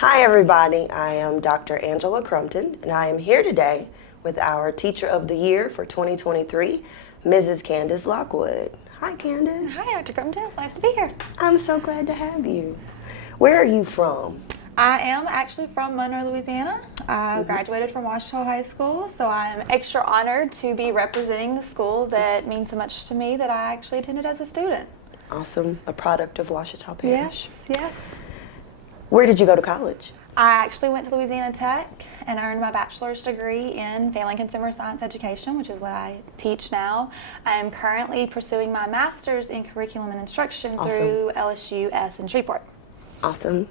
Hi everybody, I am Dr. Angela Crumpton and I am here today with our Teacher of the Year for 2023, Mrs. Kandice Lockwood. Hi Kandice. Hi Dr. Crumpton, it's nice to be here. I'm so glad to have you. Where are you from? I am actually from Monroe, Louisiana. I graduated from Ouachita High School, so I'm extra honored to be representing the school that means so much to me that I actually attended as a student. Awesome, a product of Ouachita Parish. Yes. Where did you go to college? I actually went to Louisiana Tech and earned my bachelor's degree in Family and Consumer Science Education, which is what I teach now. I am currently pursuing my master's in curriculum and instruction through LSU-S in Shreveport. Awesome.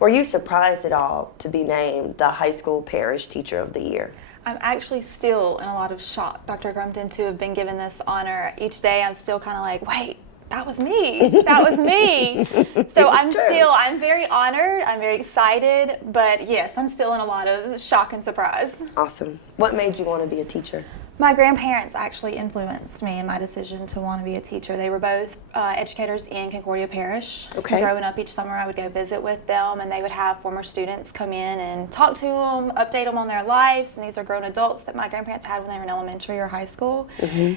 Were you surprised at all to be named the High School Parish Teacher of the Year? I'm actually still in a lot of shock, Dr. Crumpton, to have been given this honor. Each day I'm still kind of like, wait, that was me. That was me. So I'm very honored. I'm very excited. But yes, I'm still in a lot of shock and surprise. Awesome. What made you want to be a teacher? My grandparents actually influenced me in my decision to want to be a teacher. They were both educators in Concordia Parish. Okay. Growing up each summer, I would go visit with them, and they would have former students come in and talk to them, update them on their lives. And these are grown adults that my grandparents had when they were in elementary or high school.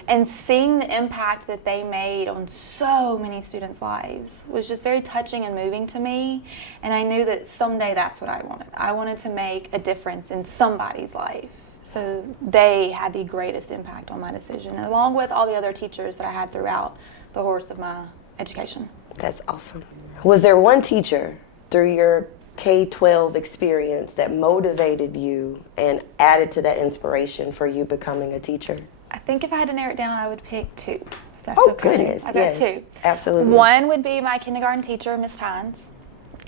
And seeing the impact that they made on so many students' lives was just very touching and moving to me. And I knew that someday that's what I wanted. I wanted to make a difference in somebody's life. So they had the greatest impact on my decision, along with all the other teachers that I had throughout the course of my education. That's awesome. Was there one teacher through your K-12 experience that motivated you and added to that inspiration for you becoming a teacher? I think if I had to narrow it down, I would pick two, if that's Oh, okay. goodness. I've got two. Absolutely. One would be my kindergarten teacher, Miss Tynes.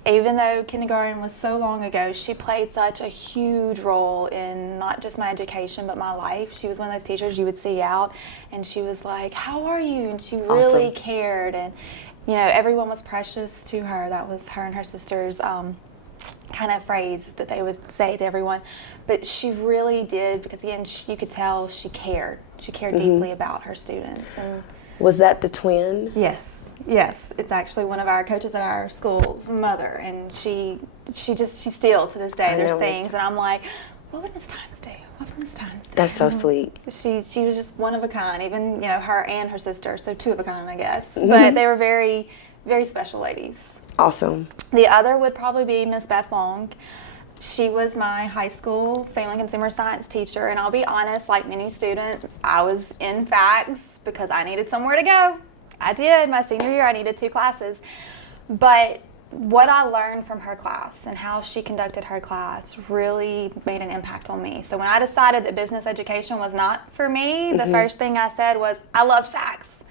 Even though kindergarten was so long ago, she played such a huge role in not just my education, but my life. She was one of those teachers you would see out, and she was like, how are you? And she really cared. And, you know, everyone was precious to her. That was her and her sister's kind of phrase that they would say to everyone. But she really did, because, again, you could tell she cared. She cared deeply about her students. And was that the twin? Yes, it's actually one of our coaches at our school's mother, and she still to this day there's things, and I'm like, what would Miss Tynes do? What would Miss Tynes do? That's so sweet. She was just one of a kind, even her and her sister, so two of a kind, I guess. But they were very, very special ladies. Awesome. The other would probably be Miss Beth Long. She was my high school family and consumer science teacher, and I'll be honest, like many students, I was in FACS because I needed somewhere to go. I did. My senior year, I needed 2 classes. But what I learned from her class and how she conducted her class really made an impact on me. So when I decided that business education was not for me, the first thing I said was, I loved FACS.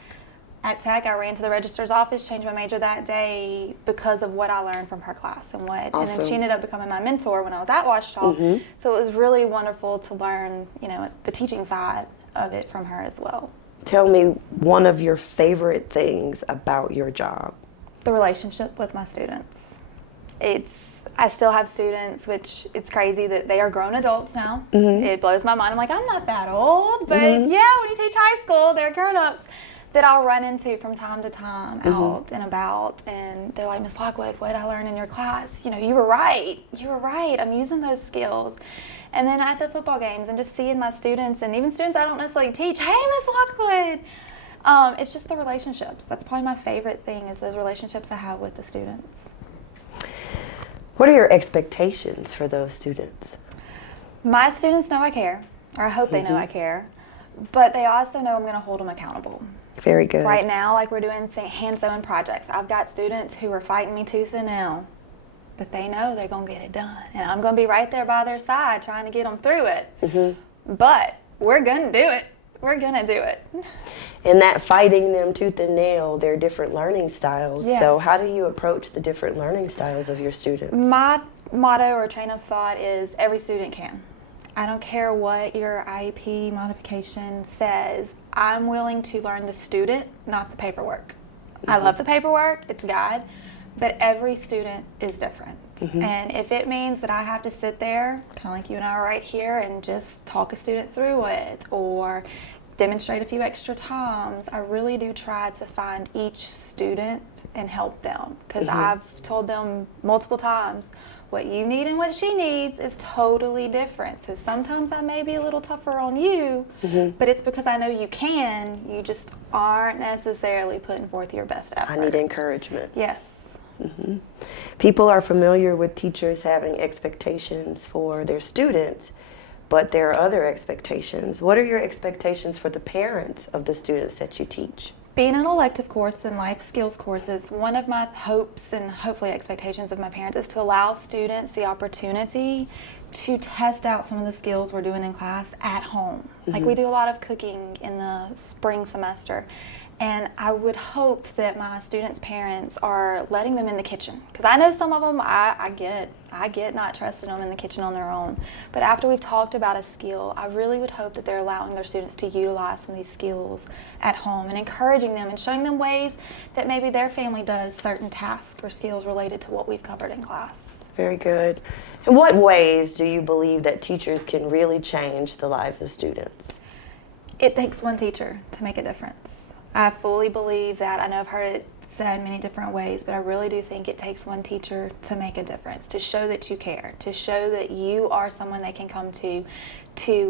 At Tech, I ran to the registrar's office, changed my major that day because of what I learned from her class and what. And then she ended up becoming my mentor when I was at Ouachita. So it was really wonderful to learn, the teaching side of it from her as well. Tell me one of your favorite things about your job. The relationship with my students. I still have students, which it's crazy that they are grown adults now. It blows my mind. I'm like, I'm not that old, but yeah, when you teach high school, they're grown-ups that I'll run into from time to time out and about, and they're like, Miss Lockwood, what did I learn in your class? You were right. I'm using those skills. And then at the football games and just seeing my students, and even students I don't necessarily teach, hey, Miss Lockwood. It's just the relationships. That's probably my favorite thing, is those relationships I have with the students. What are your expectations for those students? My students know I care, or I hope they know I care, but they also know I'm going to hold them accountable. Very good. Right now, like we're doing hand sewing projects, I've got students who are fighting me tooth and nail, but they know they're going to get it done. And I'm going to be right there by their side trying to get them through it. But we're going to do it. We're going to do it. And that fighting them tooth and nail, they're different learning styles. Yes. So how do you approach the different learning styles of your students? My motto or train of thought is every student can. I don't care what your IEP modification says. I'm willing to learn the student, not the paperwork. I love the paperwork. It's God. But every student is different. And if it means that I have to sit there, kind of like you and I are right here, and just talk a student through it, or demonstrate a few extra times. I really do try to find each student and help them, because I've told them multiple times, what you need and what she needs is totally different. So sometimes I may be a little tougher on you, but it's because I know you can. You just aren't necessarily putting forth your best effort. I need encouragement. Yes. People are familiar with teachers having expectations for their students, but there are other expectations. What are your expectations for the parents of the students that you teach? Being an elective course and life skills courses, one of my hopes and hopefully expectations of my parents is to allow students the opportunity to test out some of the skills we're doing in class at home. Like, we do a lot of cooking in the spring semester, and I would hope that my students' parents are letting them in the kitchen, because I know some of them I get not trusting them in the kitchen on their own. But after we've talked about a skill, I really would hope that they're allowing their students to utilize some of these skills at home and encouraging them and showing them ways that maybe their family does certain tasks or skills related to what we've covered in class. Very good. In what ways do you believe that teachers can really change the lives of students? It takes one teacher to make a difference. I fully believe that. I know I've heard it said many different ways, but I really do think it takes one teacher to make a difference, to show that you care, to show that you are someone they can come to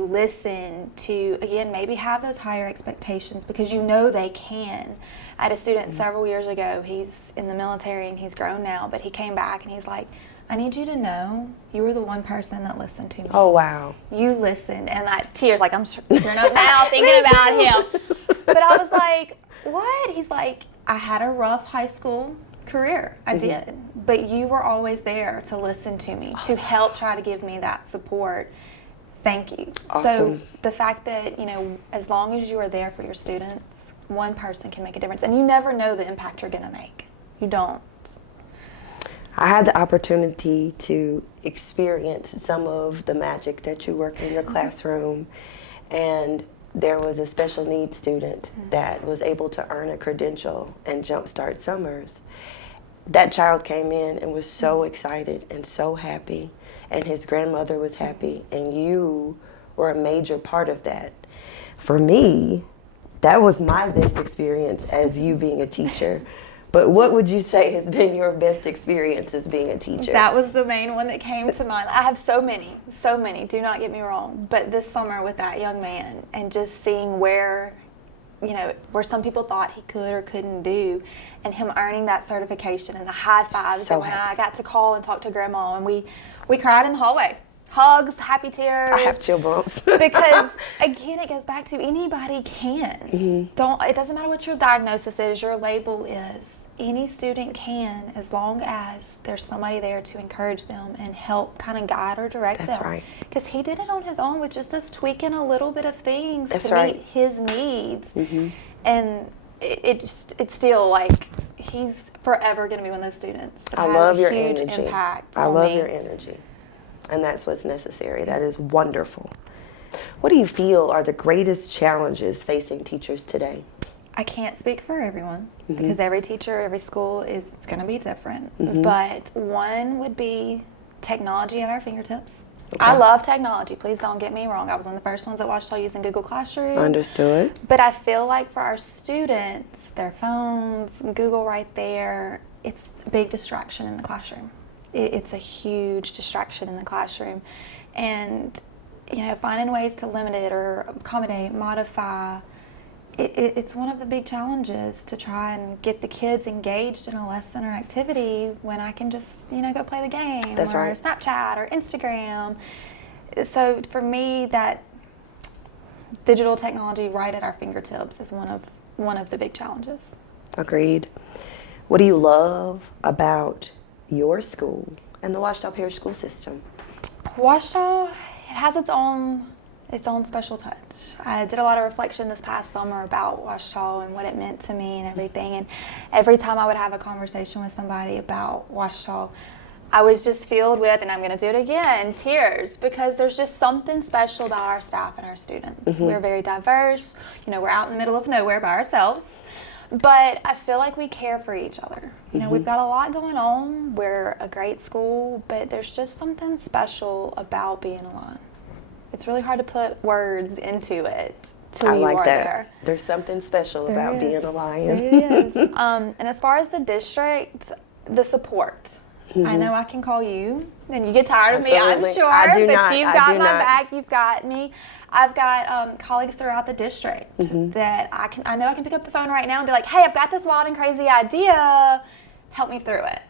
listen, to, again, maybe have those higher expectations, because you know they can. I had a student several years ago, he's in the military and he's grown now, but he came back and he's like, I need you to know you were the one person that listened to me. Oh, wow. You listened. And tears, like, I'm sure you're not now thinking about him. But I was like, what? He's like, I had a rough high school career. I did. But you were always there to listen to me, to help try to give me that support. Thank you. Awesome. So the fact that, as long as you are there for your students, one person can make a difference. And you never know the impact you're going to make. You don't. I had the opportunity to experience some of the magic that you work in your classroom, and there was a special needs student that was able to earn a credential and jumpstart summers. That child came in and was so excited and so happy, and his grandmother was happy, and you were a major part of that. For me, that was my best experience as you being a teacher. But what would you say has been your best experience as being a teacher? That was the main one that came to mind. I have so many, do not get me wrong. But this summer with that young man, and just seeing where some people thought he could or couldn't do, and him earning that certification and the high fives. So and when I got to call and talk to Grandma, and we cried in the hallway. Hugs, happy tears. I have chill bumps. Because, again, it goes back to anybody can. It doesn't matter what your diagnosis is, your label is. Any student can, as long as there's somebody there to encourage them and help kind of guide or direct them. That's right. Because he did it on his own with just us tweaking a little bit of things to right. meet his needs. And it's still like he's forever going to be one of those students that I has love a your huge energy. impact I on love me. your energy. And that's what's necessary. That is wonderful. What do you feel are the greatest challenges facing teachers today? I can't speak for everyone, because every teacher, every school it's going to be different. But one would be technology at our fingertips. Okay. I love technology. Please don't get me wrong. I was one of the first ones at Ouachita using Google Classroom. Understood. But I feel like for our students, their phones, Google right there, it's a big distraction in the classroom. It's a huge distraction in the classroom. And, finding ways to limit it or accommodate, modify, it's one of the big challenges to try and get the kids engaged in a lesson or activity when I can just, go play the game. That's or right. Snapchat or Instagram. So for me, that digital technology right at our fingertips is one of the big challenges. Agreed. What do you love about your school and the Ouachita Parish school system? Ouachita, it has its own special touch. I did a lot of reflection this past summer about Ouachita and what it meant to me and everything. And every time I would have a conversation with somebody about Ouachita, I was just filled with, and I'm going to do it again, tears, because there's just something special about our staff and our students. We're very diverse. We're out in the middle of nowhere by ourselves. But I feel like we care for each other. We've got a lot going on. We're a great school, but there's just something special about being alone. It's really hard to put words into it till I you like are that. there. There's something special There about being is. a lion. It is. And as far as the district, the support. I know I can call you, and you get tired of me, I'm Absolutely. sure, I do but not. you've I got do my not. back, you've got me. I've got colleagues throughout the district that I know I can pick up the phone right now and be like, hey, I've got this wild and crazy idea, help me through it.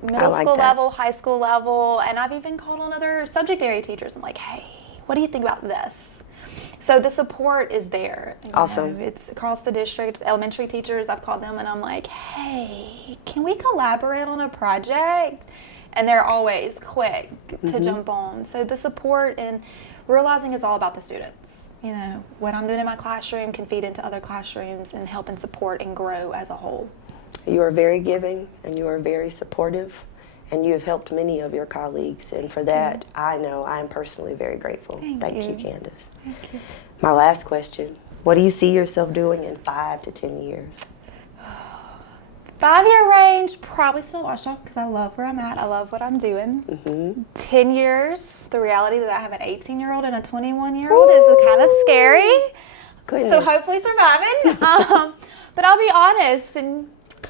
Middle like school that. level, high school level, and I've even called on other subject area teachers. I'm like, hey, what do you think about this? So the support is there. You Awesome. know, it's across the district. Elementary teachers, I've called them and I'm like, hey, can we collaborate on a project? And they're always quick to jump on. So the support and realizing it's all about the students. You know, what I'm doing in my classroom can feed into other classrooms and help and support and grow as a whole. You are very giving and you are very supportive, and you have helped many of your colleagues, and for that I know I am personally very grateful. Thank you, you. Candice. Thank you. My last question, what do you see yourself doing in 5 to 10 years? 5-year range, probably still Ouachita because I love where I'm at. I love what I'm doing. 10 years, the reality that I have an 18-year-old and a 21-year-old is kind of scary. Goodness. So hopefully surviving. But I'll be honest, and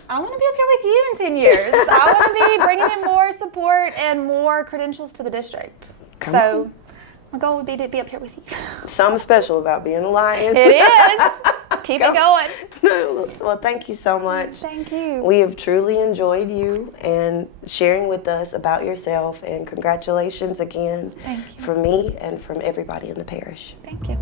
I want to be up here with you in 10 years. I want to be bringing in more support and more credentials to the district. Come so on. my goal would be to be up here with you. Something special about being a lion. It is. Keep it going. Well, thank you so much. Thank you. We have truly enjoyed you and sharing with us about yourself, and congratulations again Thank you. from me and from everybody in the parish. Thank you.